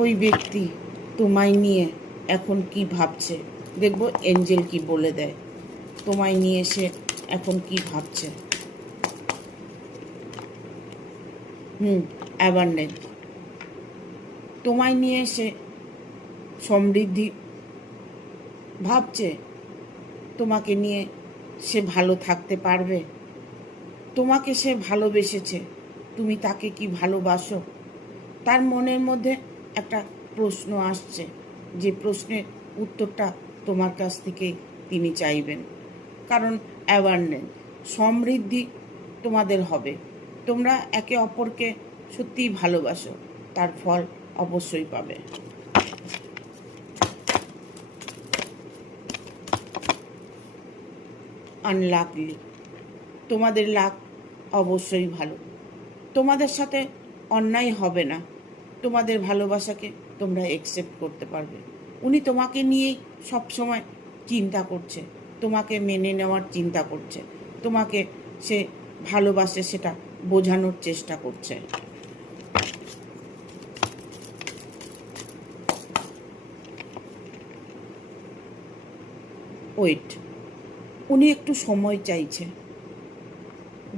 ওই ব্যক্তি তোমায় নিয়ে এখন কি ভাবছে, দেখবো এঞ্জেল কি বলে দেয়। তোমায় নিয়ে সে এখন কি ভাবছে। অ্যাবান্ডেন্স। তোমায় নিয়ে সে সমৃদ্ধি ভাবছে, তোমাকে নিয়ে সে ভালো থাকতে পারবে। তোমাকে সে ভালোবেসেছে, তুমি তাকে কি ভালোবাসো? তার মনের মধ্যে একটা প্রশ্ন আসছে, যে প্রশ্নের উত্তরটা তোমার কাছ থেকে তিনি চাইবেন। কারণ অ্যাওয়ারনেস, সমৃদ্ধি তোমাদের হবে। তোমরা একে অপরকে সত্যিই ভালোবাসো, তার ফল অবশ্যই পাবে। আনলাকলি, তোমাদের লাক অবশ্যই ভালো। তোমাদের সাথে অন্যায় হবে না, তোমাদের ভালোবাসাকে তোমরা অ্যাকসেপ্ট করতে পারবে। উনি তোমাকে নিয়েই সবসময় চিন্তা করছে, তোমাকে মেনে নেওয়ার চিন্তা করছে, তোমাকে সে ভালোবাসে সেটা বোঝানোর চেষ্টা করছে। ওয়েট, উনি একটু সময় চাইছে।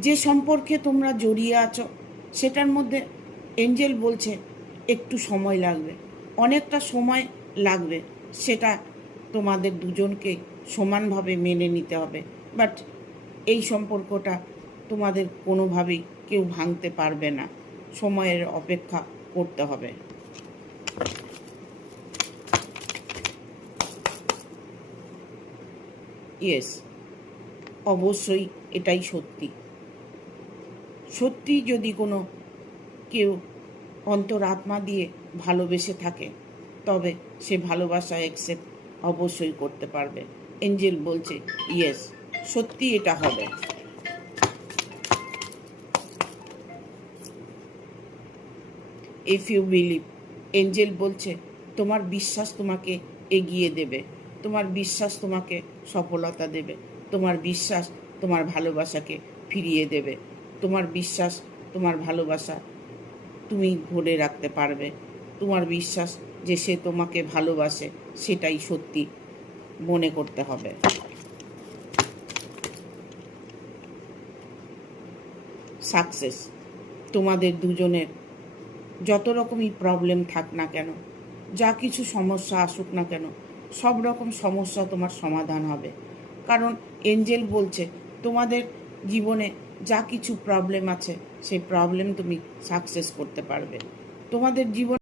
যে সম্পর্কে তোমরা জড়িয়ে আছো সেটার মধ্যে এঞ্জেল বলছে একটু সময় লাগবে, অনেকটা সময় লাগবে। সেটা তোমাদের দুজনকে সমানভাবে মেনে নিতে হবে। বাট এই সম্পর্কটা তোমাদের কোনোভাবেই কেউ ভাঙতে পারবে না, সময়ের অপেক্ষা করতে হবে। ইয়েস, অবশ্যই এটাই সত্যি। সত্যি যদি কোনো কেউ অন্তরাত্মা দিয়ে ভালোবেসে থাকে, তবে সে ভালোবাসা অ্যাকসেপ্ট অবশ্যই করতে পারবে। এঞ্জেল বলছে ইয়েস, সত্যি এটা হবে। ইফ ইউ বিলিভ, এঞ্জেল বলছে তোমার বিশ্বাস তোমাকে এগিয়ে দেবে, তোমার বিশ্বাস তোমাকে সফলতা দেবে, তোমার বিশ্বাস তোমার ভালোবাসাকে ফিরিয়ে দেবে, তোমার বিশ্বাস তোমার ভালোবাসা তুমি ধরে রাখতে পারবে, তোমার বিশ্বাস যে সে তোমাকে ভালোবাসে সেটাই সত্যি মনে করতে হবে। সাকসেস, তোমাদের দুজনের যত রকমই প্রবলেম থাক না কেন, যা কিছু সমস্যা আসুক না কেন, সব রকম সমস্যা তোমার সমাধান হবে। কারণ এঞ্জেল বলছে তোমাদের জীবনে যা কিছু প্রবলেম আছে সেই প্রবলেম তুমি সাকসেস করতে পারবে। তোমাদের জীবন